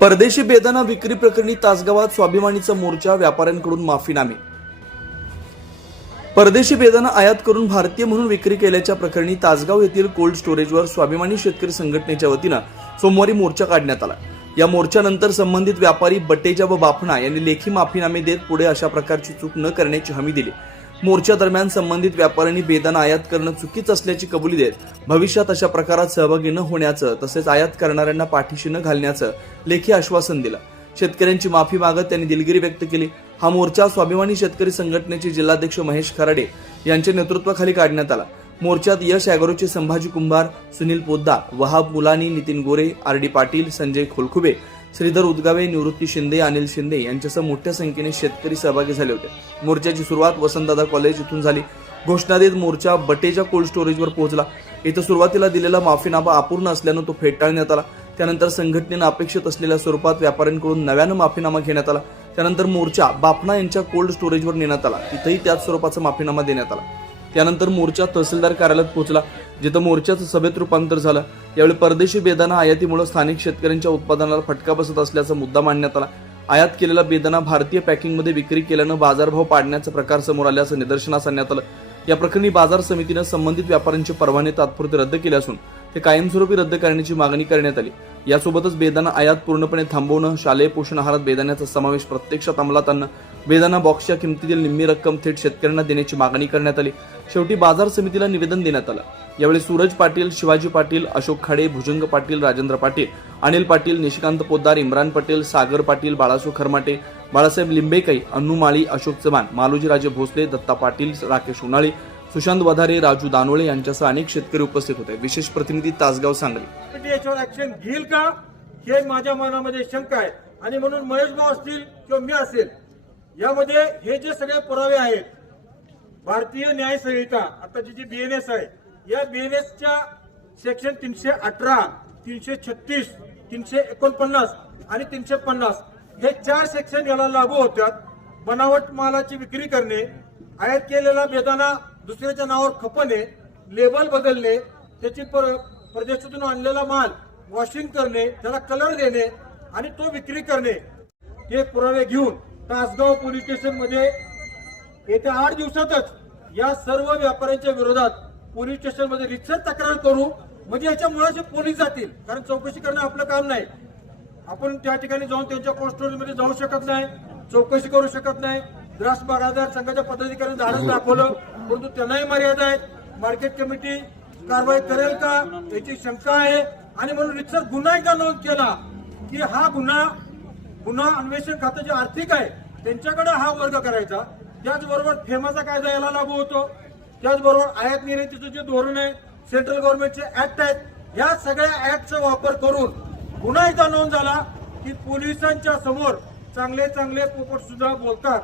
परदेशी बेदाणा विक्री प्रकरणी तासगावात स्वाभिमानीचा मोर्चा, व्यापाऱ्यांकडून माफीनामे. परदेशी बेदाणा आयात करून भारतीय म्हणून विक्री केल्याच्या प्रकरणी तासगाव येथील कोल्ड स्टोरेजवर स्वाभिमानी शेतकरी संघटनेच्या वतीनं सोमवारी मोर्चा काढण्यात आला. या मोर्चानंतर संबंधित व्यापारी बटेजा व बाफना यांनी लेखी माफीनामे देत पुढे अशा प्रकारची चूक न करण्याची हमी दिली. मोर्चा दरम्यान संबंधित व्यापाऱ्यांनी बेदाणा आयात करणं चुकीचं असल्याची कबुली देत भविष्यात अशा प्रकारात सहभागी न होण्याचं तसेच आयात करणाऱ्यांना पाठीशी न घालण्याचं लेखी आश्वासन दिलं. शेतकऱ्यांची माफी मागत त्यांनी दिलगिरी व्यक्त केली. हा मोर्चा स्वाभिमानी शेतकरी संघटनेचे जिल्हाध्यक्ष महेश खराडे यांच्या नेतृत्वाखाली काढण्यात आला. मोर्चात यश ॲग्रोचे संभाजी कुंभार, सुनील पोद्दार, वहाब मुलानी, नितीन गोरे, आर.डी. पाटील, संजय खोलखुबे, श्रीधर उदगावे, निवृत्ती शिंदे, अनिल शिंदे यांच्यासह मोठ्या संख्येने शेतकरी सहभागी झाले होते. मोर्चाची सुरुवात वसंतदादा कॉलेज इथून झाली. घोषणा देत मोर्चा बटेजा कोल्ड स्टोरेजवर पोहोचला. इथं सुरुवातीला दिलेला माफीनामा अपूर्ण असल्यानं तो फेटाळण्यात आला. त्यानंतर संघटनेनं अपेक्षित असलेल्या स्वरूपात व्यापाऱ्यांकडून नव्यानं माफीनामा घेण्यात आला. त्यानंतर मोर्चा बाफना यांच्या कोल्ड स्टोरेजवर नेण्यात आला. तिथंही त्याच स्वरूपाचा माफीनामा देण्यात आला. त्यानंतर मोर्चा तहसीलदार कार्यालयात पोहोचला, जिथं मोर्चाचं सभेत रूपांतर झालं. यावेळी परदेशी बेदाणा आयातीमुळे स्थानिक शेतकऱ्यांच्या उत्पादनाला फटका बसत असल्याचा मुद्दा मांडण्यात आला. आयात केलेला बेदाणा भारतीय पॅकिंगमध्ये विक्री केल्यानं बाजारभाव पाडण्याचा प्रकार समोर आल्याचं निदर्शनास आणण्यात आलं. या प्रकरणी बाजार समितीनं संबंधित व्यापाऱ्यांचे परवाने तात्पुरते रद्द केले असून ते कायमस्वरूपी रद्द करण्याची मागणी करण्यात आली. यासोबतच बेदाणा आयात पूर्णपणे थांबवणं, शालेय पोषण आहारात बेदाण्याचा समावेश प्रत्यक्षात अंमलात आणणं, बेदाणा बॉक्सच्या किमतीतील निम्मी रक्कम थेट शेतकऱ्यांना देण्याची मागणी करण्यात आली. शेवटी बाजार समितीला निवेदन देण्यात आलं. यावेळी सूरज पाटील, शिवाजी पाटील, अशोक खाडे, भुजंग पाटील, राजेंद्र पाटील, अनिल पाटील, निशिकांत पोद्दार, इम्रान पटेल, सागर पाटील, बाळासू खरमाटे, बाळासाहेब लिंबेकाई, अन्नू माळी, अशोक चव्हाण, मालोजी राजे भोसले, दत्ता पाटील, राकेश उन्हाळे, सुशांत वधारे, राजू दानोळे यांच्यासह अनेक शेतकरी उपस्थित होते. विशेष प्रतिनिधी तासगाव सांगली. याच्यावर ऍक्शन घेईल का हे माझ्या मनामध्ये शंका आहे आणि म्हणून महेश भाऊ असतील किंवा मी असेल, यामध्ये हे जे सगळे पुरावे आहेत, भारतीय न्याय संहिता आताची जी BNS आहे, या BNSच्या सेक्शन 318, 336, 349 आणि 350 हे 4 सेक्शन याला लागू होतात. बनावट मालाची विक्री करणे, आयात केलेला बेदाणा दुसऱ्याच्या नावावर खपणे, लेबल बदलणे, त्याची परदेशातून आणलेला माल वॉशिंग करणे, त्याला कलर देणे आणि तो विक्री करणे, हे पुरावे घेऊन तासगाव पोलीस स्टेशन मध्ये येत्या 8 दिवसातच या सर्व व्यापाऱ्यांच्या विरोधात पोलीस स्टेशन मध्ये रितसर तक्रार करू. म्हणजे याच्या मुळाशी पोलीस जातील, कारण चौकशी करणं आपलं काम नाही. आपण त्या ठिकाणी जाऊन त्यांच्या कोल्ड स्टोरेज मध्ये जाऊ शकत नाही, चौकशी करू शकत नाही. द्राक्ष बागायतदार संघाच्या पदाधिकाऱ्यांनी धाडस दाखवलं, परंतु त्यांनाही मर्यादा आहेत. मार्केट कमिटी कारवाई करेल का याची शंका आहे आणि म्हणून रितसर गुन्हा एकदा नोंद केला की हा गुन्हा अन्वेषण खातं जे आर्थिक आहे त्यांच्याकडे हा वर्ग करायचा. त्याचबरोबर फेमाचा कायदा याला लागू होतो. त्याचबरोबर आयात निर्यातीचं जे धोरण आहे, सेंट्रल गव्हर्नमेंटचे ऍक्ट आहेत, या सगळ्या ऍक्टचा वापर करून गुन्हा एकदा नोंद झाला की पोलिसांच्या समोर चांगले चांगले पोपट सुद्धा बोलतात.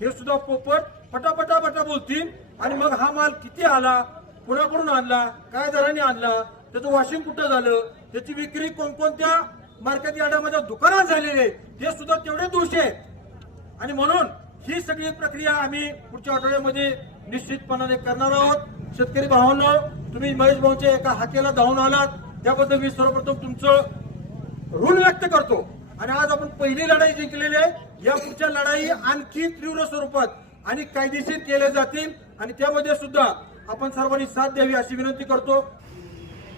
हे सुद्धा पोपट पटापटा बोलतील आणि मग हा माल किती आला, कुणाकडून आणला, काय दराने आणला, त्याचं वॉशिंग कुठं झालं, त्याची विक्री कोणकोणत्या मार्केट यार्डामध्ये दुकानात झालेली आहे, ते सुद्धा तेवढे दोषी आहेत. आणि म्हणून ही सगळी प्रक्रिया आम्ही पुढच्या आठवड्यामध्ये निश्चितपणाने करणार आहोत. शेतकरी भावांनो, तुम्ही महेश भाऊंच्या एका हाकेला धावून आलात, त्याबद्दल मी सर्वप्रथम तुमचं ऋण व्यक्त करतो. आणि आज आपण पहिली लढाई जिंकलेली आहे. या पुढच्या लढाई आणखी तीव्र स्वरूपात आणि कायदेशीर केल्या जातील आणि त्यामध्ये सुद्धा आपण सर्वांनी साथ द्यावी अशी विनंती करतो.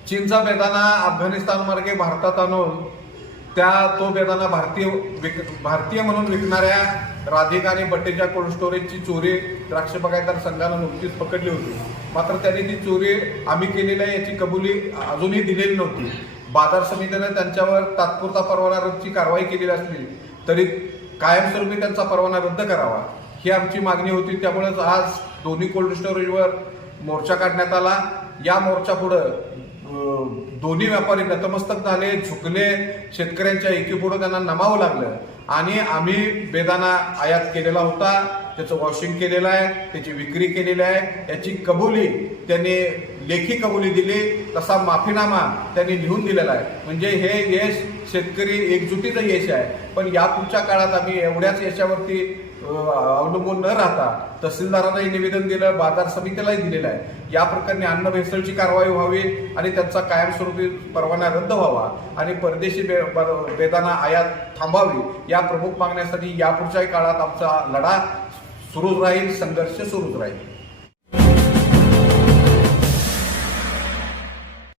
चीनचा बेदाणा अफगाणिस्तान मार्गे भारतात आणून तो बेदाणा भारतीय म्हणून विकणाऱ्या राधिका आणि बटेजा कोल्ड स्टोरेजची चोरी द्राक्ष बागायतदार संघानं नुकतीच पकडली होती. मात्र त्यांनी ती चोरी आम्ही केलेली आहे याची कबुली अजूनही दिलेली नव्हती. बाजार समितीने त्यांच्यावर तात्पुरता परवाना रद्दची कारवाई केलेली असली तरी कायमस्वरूपी त्यांचा परवाना रद्द करावा ही आमची मागणी होती. त्यामुळेच आज दोन्ही कोल्ड स्टोरेजवर मोर्चा काढण्यात आला. या मोर्चा पुढे दोन्ही व्यापारी नतमस्तक झाले, झुकले, शेतकऱ्यांच्या एकीपुढे त्यांना नमावं लागलं आणि आम्ही बेदाणा आयात केलेला होता, त्याचं वॉशिंग केलेलं आहे, त्याची विक्री केलेली आहे याची कबुली त्यांनी लेखी कबुली दिली तसा माफीनामा त्यांनी लिहून दिलेला आहे. म्हणजे हे यश शेतकरी एकजुटीचं यश आहे. पण यापुढच्या काळात आम्ही एवढ्याच यशावरती अवलंबून न राहता तहसीलदारांनाही निवेदन दिलं, बाजार समितीलाही दिलेलं आहे. या प्रकरणी अन्न भेसळची कारवाई व्हावी आणि त्यांचा कायमस्वरूपी परवाना रद्द व्हावा आणि परदेशी बेदाणा आयात थांबावी या प्रमुख मागण्यासाठी यापुढच्याही काळात आमचा लढा सुरूच राहील, संघर्ष सुरूच राहील.